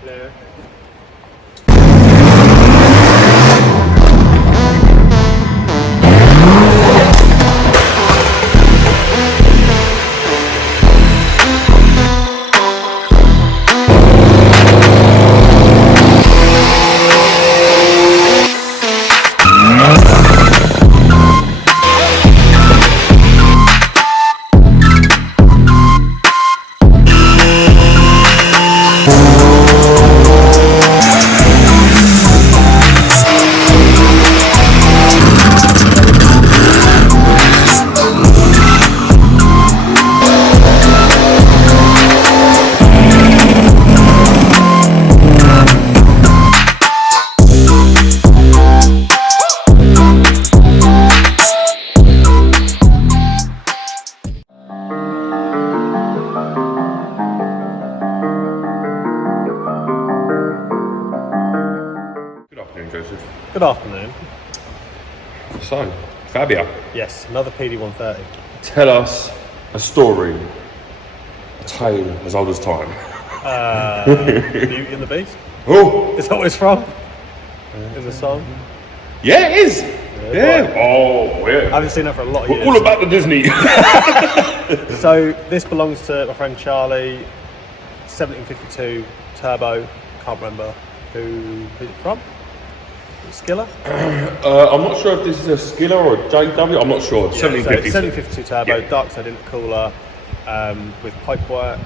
Hello. Joseph. Good afternoon. So, Fabia, Yes, another PD130. tell us a story, a tale as old as time. Beauty and the Beast. Oh, Is that what it's from? Is a song? yeah, it is. Yeah. right. Oh, I yeah. haven't seen that for a lot of We're years. all about the Disney. So this belongs to my friend Charlie. 1752 turbo. Can't remember who's it from. Skiller? I'm not sure if this is a Skiller or a JW. I'm not sure. Yeah, so 1750. 1752 turbo, Yeah. dark side intercooler, with pipework,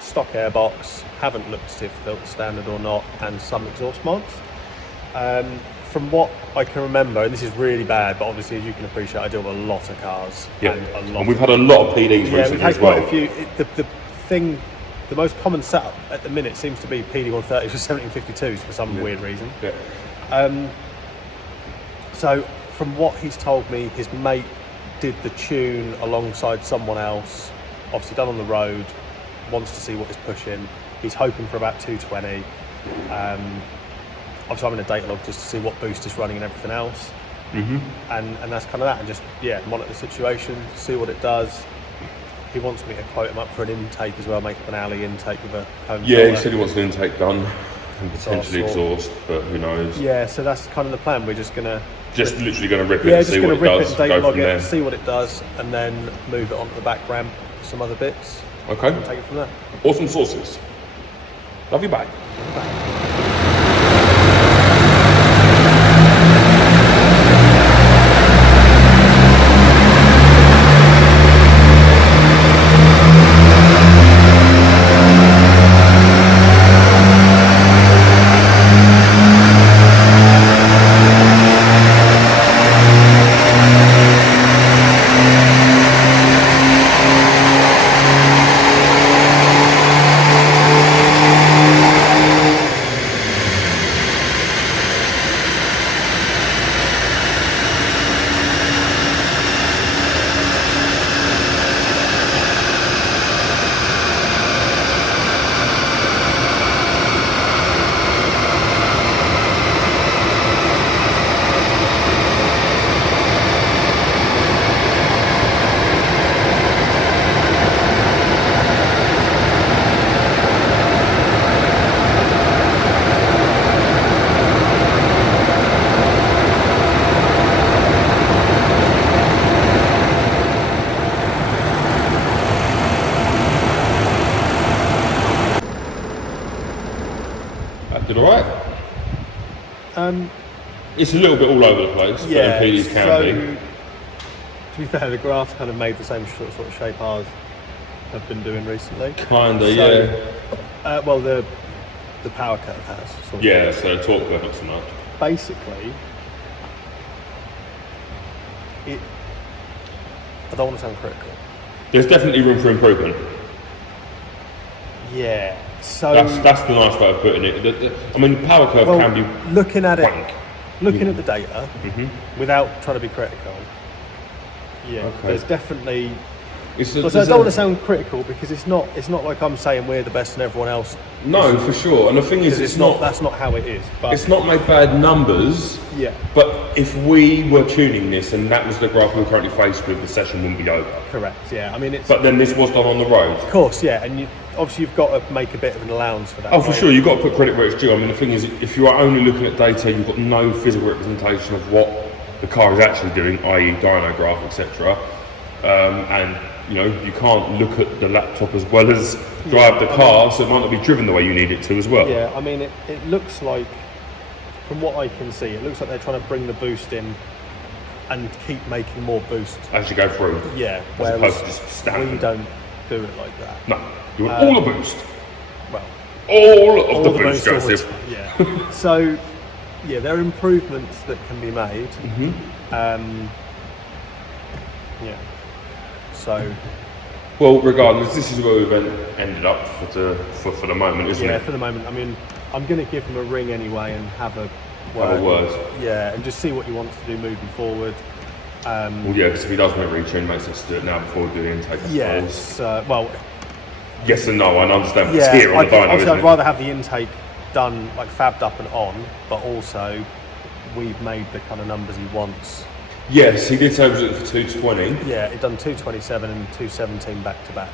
stock airbox. Haven't looked to see if built standard or not, and some exhaust mods. From what I can remember, and this is really bad, but obviously as you can appreciate, I deal with a lot of cars. Yeah. And a lot. And we've had a lot of PDs Yeah, recently we've had as well. quite a few. The most common setup at the minute seems to be PD130s for 1752s for some weird reason. Yeah. So from what he's told me, his mate did the tune alongside someone else, obviously done on the road, wants to see what he's pushing. He's hoping for about 220. Obviously I'm in a data log just to see what boost is running and everything else. Mm-hmm. And that's kind of that, and just monitor the situation, see what it does. He wants me to quote him up for an intake as well, make up an alley intake with a home Yeah, he filter. said he wants an intake done and potentially exhaust, but who knows? Yeah, so that's kind of the plan. We're just gonna Literally going to rip it Yeah, and just see going what to it rip it does, and data go log from it, there. see what it does, and then move it onto the back ramp for some other bits, Okay. and take it from there. Awesome sauces. Love you, bye. That did alright. It's a little bit all over the place, Yeah, but PDs can so, be. to be fair, the graph's kind of made the same sort of shape ours have been doing recently. Kinda, So, yeah. Well, the power curve has. Sort of. Yeah, so torque curve not so much. Basically, I don't want to sound critical. There's definitely room for improvement. Yeah. So That's the nice way of putting it. I mean, the power curve can be looking at wank. it, looking at the data, without trying to be critical. Yeah, Okay. there's definitely. It's I don't want to sound critical because it's not like I'm saying we're the best and everyone else. No, for sure. And the thing is, It's not. That's not how it is. But It's not made bad numbers. Yeah. But if we were tuning this and that was the graph we were currently faced with, the session wouldn't be over. correct. Yeah. I mean, it's. But then this was done on the road. Of course, yeah, and obviously you've got to make a bit of an allowance for that. Oh, for right? sure, you've got to put credit where it's due. I mean, the thing is, if you are only looking at data, you've got no physical representation of what the car is actually doing, i.e. dyno graph, etc. And you know, you can't look at the laptop as well as drive the car, so it might not be driven the way you need it to as well. Yeah, I mean, it looks like, from what I can see, it looks like they're trying to bring the boost in and keep making more boost. As you go through. Yeah, As whereas opposed to just standing. we don't do it like that. No, you want all the boost. Well, All of the boost all goes the in. time, yeah. So, yeah, there are improvements that can be made. Yeah. So. Well, regardless, this is where we've ended up for the moment, isn't Yeah, it? for the moment. I mean, I'm going to give him a ring anyway and have a word. Have a word. Yeah, and just see what he wants to do moving forward. Well, yeah, because if he does want to retune, makes sense to do it now before we do the intake. Yes. Well. Yes and no. I understand. But Yeah. it's here on the dyno, Obviously, isn't I'd it? rather have the intake done, like fabbed up and on, but also we've made the kind of numbers he wants. Yes, he did say he was looking for 220. Yeah, it done 227 and 217 back to back.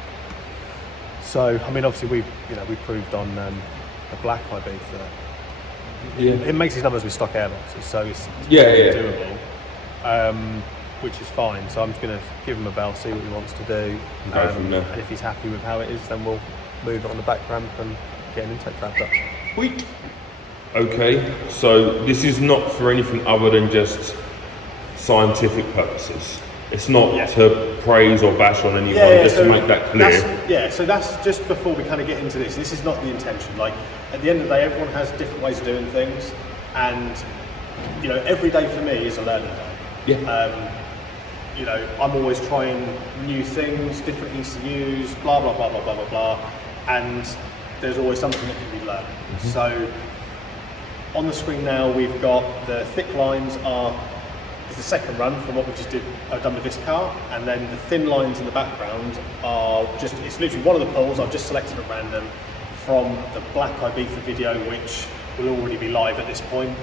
So, I mean, obviously we proved on the black IB that it makes his numbers with stock airboxes, so it's doable, which is fine. So I'm just going to give him a bell, see what he wants to do, Go from there. and if he's happy with how it is, then we'll move it on the back ramp and get an intake wrapped up. Sweet. Okay, so this is not for anything other than just scientific purposes. It's not to praise or bash on anyone, just to make that clear. So that's just before we kind of get into this. This is not the intention. Like, at the end of the day, everyone has different ways of doing things, and you know, every day for me is a learning day. Yeah. You know, I'm always trying new things, different ECUs, blah blah blah blah blah blah blah, and there's always something that can be learned. So on the screen now, we've got the thick lines is the second run from what we just done with this car, and then the thin lines in the background are just, it's literally one of the pulls I've just selected at random from the black Ibiza video, which will already be live at this point.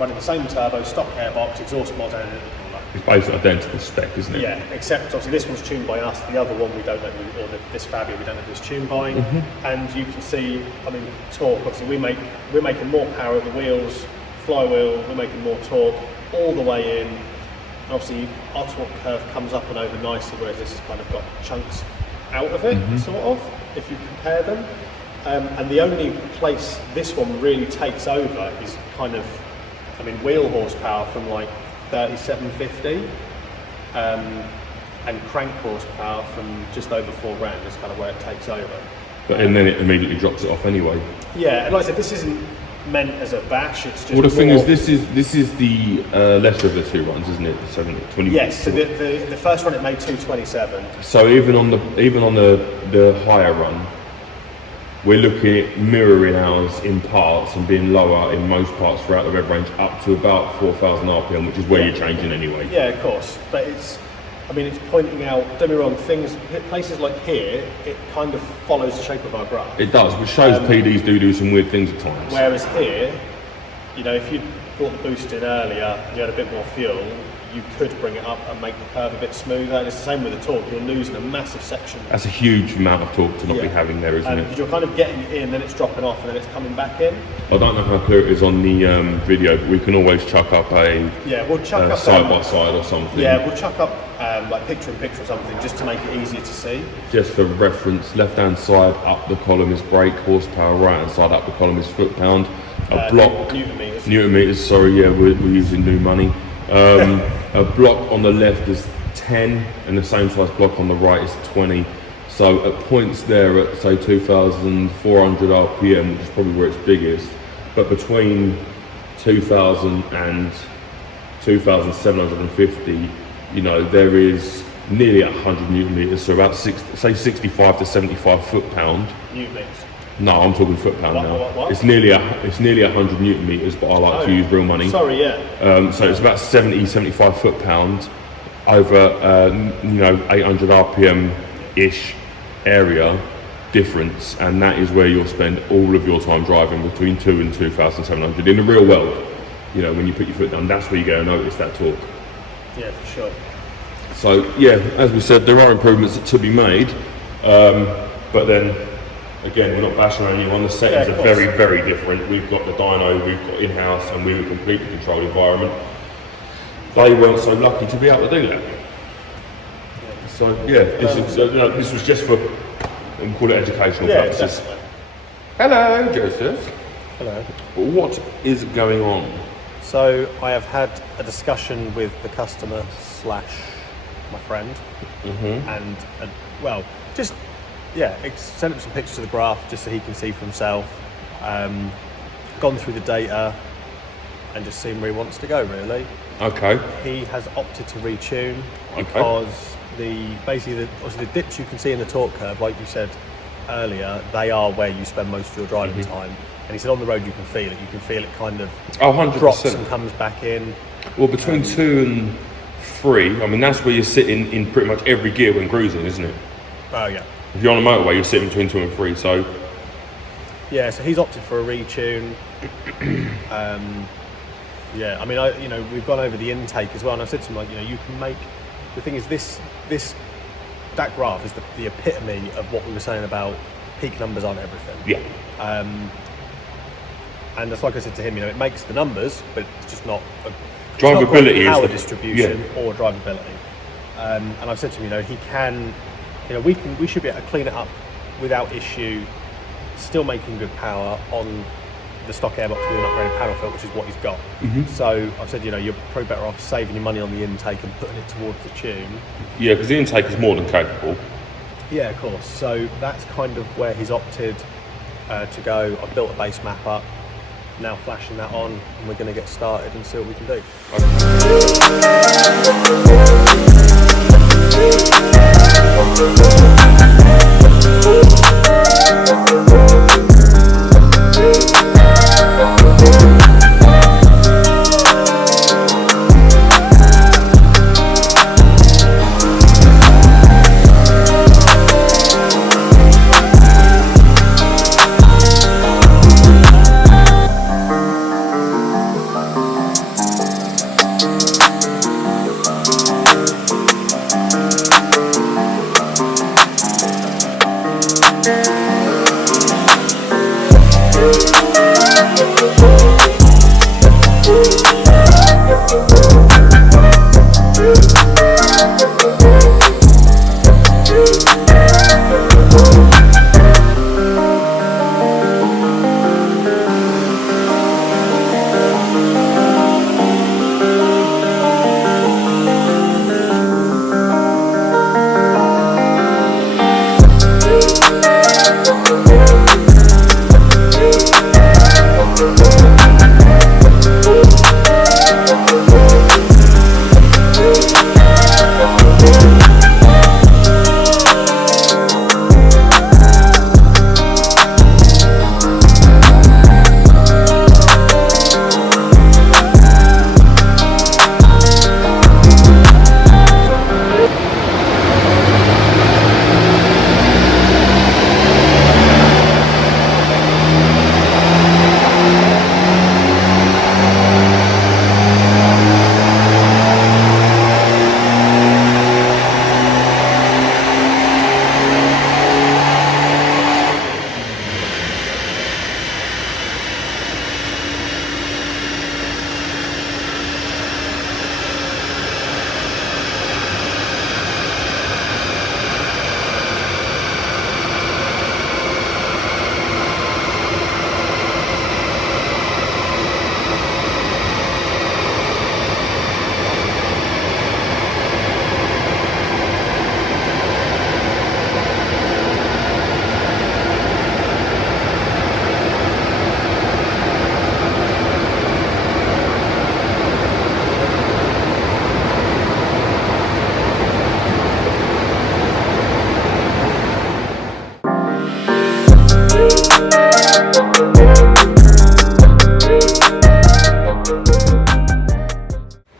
Running the same turbo, stock airbox, exhaust mod, and It's basically identical spec, isn't it? yeah, except obviously this one's tuned by us, the other one we don't know, this Fabia we don't know who's tuned by. And you can see, I mean, torque, obviously we're making more power at the wheels, flywheel, we're making more torque all the way in. Obviously our torque curve comes up and over nicely, whereas this has kind of got chunks out of it, sort of, if you compare them. And the only place this one really takes over is kind of, I mean, wheel horsepower from like 3750, and crank horsepower from just over 4 grand is kind of where it takes over. But and then it immediately drops it off anyway. Yeah, and like I said, this isn't meant as a bash. It's just Well, the thing is, this is the lesser of the two runs, isn't it? The 720. Yes. So the first run it made 227. So even on the higher run, we're looking at mirroring ours in parts and being lower in most parts throughout the rev range up to about 4,000 RPM, which is where you're changing anyway. Yeah, of course. But it's pointing out, don't get me wrong, places like here, it kind of follows the shape of our graph. It does, which shows PDs do some weird things at times. Whereas here, you know, if you brought the boost in earlier and you had a bit more fuel, you could bring it up and make the curve a bit smoother. And it's the same with the torque. You're losing a massive section. That's a huge amount of torque to not be having there, isn't it? Because you're kind of getting it in, then it's dropping off, and then it's coming back in. I don't know how clear it is on the video, but we can always chuck up we'll chuck up side by side or something. Yeah, we'll chuck up like picture in picture or something, just to make it easier to see. Just for reference, left hand side up the column is brake horsepower, right hand side up the column is foot pound. A block Newton meters. Sorry, yeah, we're using new money. A block on the left is 10, and the same size block on the right is 20. So at points there at say 2,400 RPM, which is probably where it's biggest, but between 2,000 and 2,750, you know, there is nearly 100 Newton meters, so about 65 to 75 foot pound. Newton meters. No, I'm talking foot pound now. What? It's nearly 100 Newton meters, but I like to use real money. Sorry, yeah. So it's about 75 foot pound over 800 RPM ish area difference, and that is where you'll spend all of your time driving between 2 and 2,700 in the real world. You know, when you put your foot down, that's where you're going to notice that torque. Yeah, for sure. So yeah, as we said, there are improvements to be made. But then, again, we're not bashing on anyone. The settings are very, very different. We've got the dyno, we've got in-house, and we were a completely controlled environment. They weren't so lucky to be able to do that. So yeah, this was just for, we'll call it educational purposes. Definitely. Hello, Joseph. Hello. What is going on? So I have had a discussion with the customer / my friend, and just sent him some pictures of the graph just so he can see for himself. Gone through the data and just seen where he wants to go, really. Okay. He has opted to retune because obviously the dips you can see in the torque curve, like you said earlier, they are where you spend most of your driving time. And he said on the road you can feel it. You can feel it kind of 100%. drops and comes back in. Well, between 2 and 3, I mean, that's where you're sitting in pretty much every gear when cruising, isn't it? Oh yeah. If you're on a motorway, you're sitting between 2 and 3. So yeah, so he's opted for a retune. Yeah, I mean, we've gone over the intake as well, and I said to him, like, you can make. The thing is, that graph is the epitome of what we were saying about peak numbers aren't everything. yeah. And that's like I said to him, it makes the numbers, but it's just not Drivability power is distribution or drivability. And I've said to him, he can, we should be able to clean it up without issue, still making good power on the stock airbox with an upgraded panel filter, which is what he's got. So I've said, you're probably better off saving your money on the intake and putting it towards the tune. Yeah, because the intake is more than capable. Yeah, of course. So that's kind of where he's opted to go. I've built a base map up, now flashing that on, and we're going to get started and see what we can do.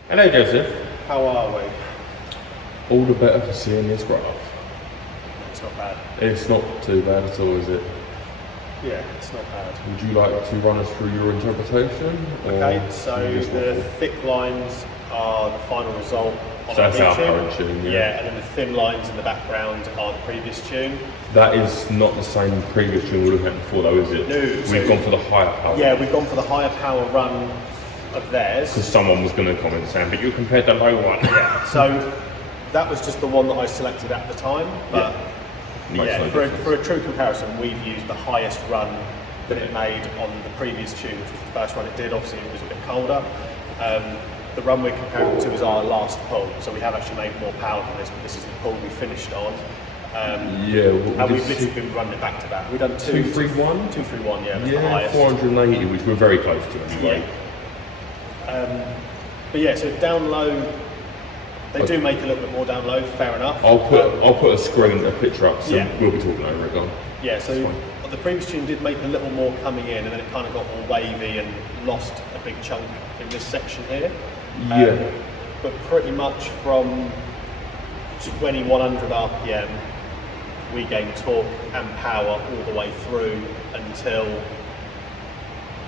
Hello, Joseph. How are we? All the better for seeing this graph. It's not bad. It's not too bad at all, is it? Yeah, it's not bad. Would you like to run us through your interpretation? Okay, so the thick lines are the final result on So that's our our tune. current tune, yeah. And then the thin lines in the background are the previous tune. That is not the same previous tune we were looking at before though, is it? No. We've gone for the higher power. Yeah, we've gone for the higher power run of theirs. Because someone was going to comment saying, but you compared the low one. Yeah. So that was just the one that I selected at the time. But for a true comparison, we've used the highest run that it made on the previous tune, which was the first run it did. Obviously, it was a bit colder. The run we're comparing to is our last pull, so we have actually made more power than this, but this is the pull we finished on. And we've literally been running it back to back. We've done 231? 231, yeah, the highest. 480, which we're very close to anyway. Yeah. But yeah, so down low, they do make a little bit more down low, fair enough. I'll put a picture up, so we'll be talking over it, go on. Yeah, so the previous tune did make a little more coming in, and then it kind of got all wavy and lost a big chunk in this section here. But pretty much from 2100 RPM, we gain torque and power all the way through until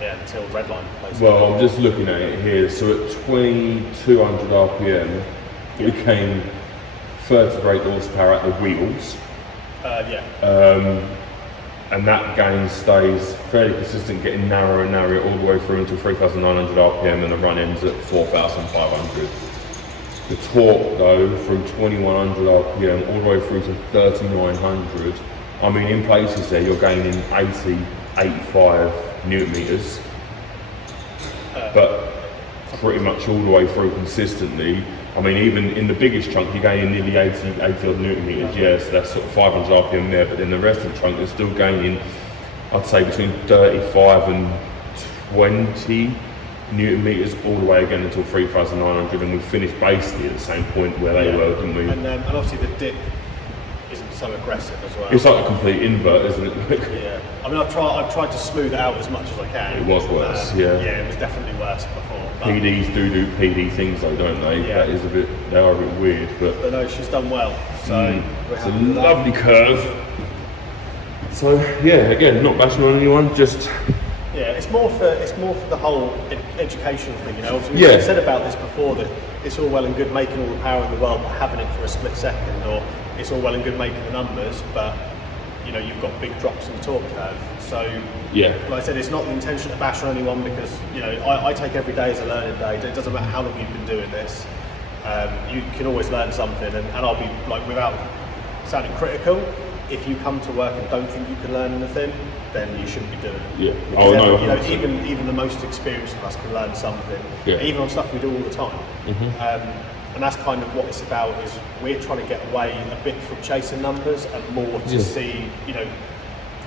redline. Basically. Well, I'm just looking at it here. So at 2200 RPM, we gain 30 brake horsepower at the wheels. And that gain stays fairly consistent, getting narrower and narrower all the way through until 3900 RPM, and the run ends at 4500. The torque though, from 2100 RPM all the way through to 3900, I mean in places there you're gaining 80, 85 newton meters, but pretty much all the way through consistently. I mean, even in the biggest chunk, you're gaining nearly 80 odd newton meters. Yes, that's sort of 500 RPM there, but then the rest of the chunk is still gaining, I'd say, between 35 and 20 newton meters all the way again until 3,900, and we finished basically at the same point where they were, didn't we? And obviously the dip isn't so aggressive as well. It's like a complete invert, isn't it? Yeah. I mean, I've tried to smooth it out as much as I can. It was worse, Yeah, it was definitely worse before. PDs do PD things though, don't they? Yeah. They are a bit weird, but no, she's done well. So it's a lovely curve. So yeah, again, not bashing on anyone, just it's more for the whole educational thing, you know. We've said about this before, that it's all well and good making all the power in the world, but having it for a split second, or it's all well and good making the numbers, but you know, you've got big drops in the torque curve. So like I said, it's not the intention to bash on anyone, because you know, I take every day as a learning day. It doesn't matter how long you've been doing this, you can always learn something, and I'll be like, without sounding critical, if you come to work and don't think you can learn anything, then you shouldn't be doing it. Because you know, even the most experienced of us can learn something, even on stuff we do all the time. And that's kind of what it's about, is we're trying to get away a bit from chasing numbers and more to see, you know,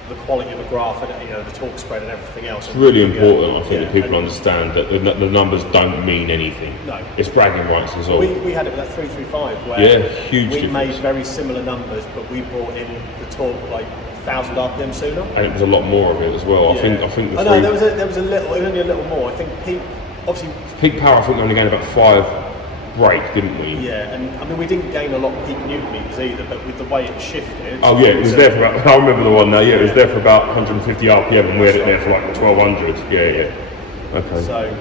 the quality of a graph and, you know, the torque spread and everything else. It's really important, I think, that people understand that the numbers don't mean anything. No. It's bragging rights as well. We had it with that 335 where huge we difference. made very similar numbers, but we brought in the torque like 1,000 RPM sooner. And it was a lot more of it as well. I think there was a little, only a little more. I think peak power, I think we only gained about 5 brake, didn't we? Yeah, and I mean, we didn't gain a lot of peak newton meters either, but with the way it shifted. Oh yeah, it was there for about, I remember the one now, it was there for about 150 RPM, and we had it there for like 1200. Okay. So,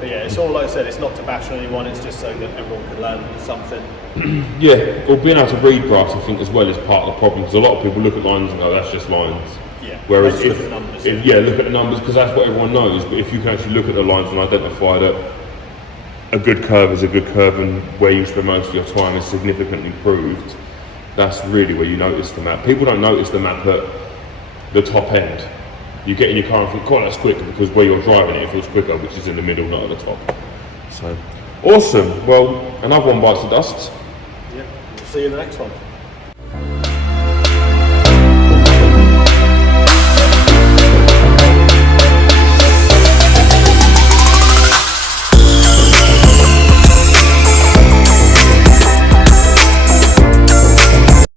but yeah, it's all, like I said, it's not to bash on anyone, it's just so that everyone can learn something. Well, being able to read graphs, I think, as well, is part of the problem, because a lot of people look at lines and go, that's just lines. Yeah. Whereas look at the numbers. Look at the numbers, because that's what everyone knows, but if you can actually look at the lines and identify that a good curve is a good curve, and where you spend most of your time is significantly improved, that's really where you notice the map. People don't notice the map at the top end. You get in your car and think, God, that's quicker, because where you're driving it feels quicker, which is in the middle, not at the top. So, awesome. Well, another one bites the dust. Yeah, we'll see you in the next one.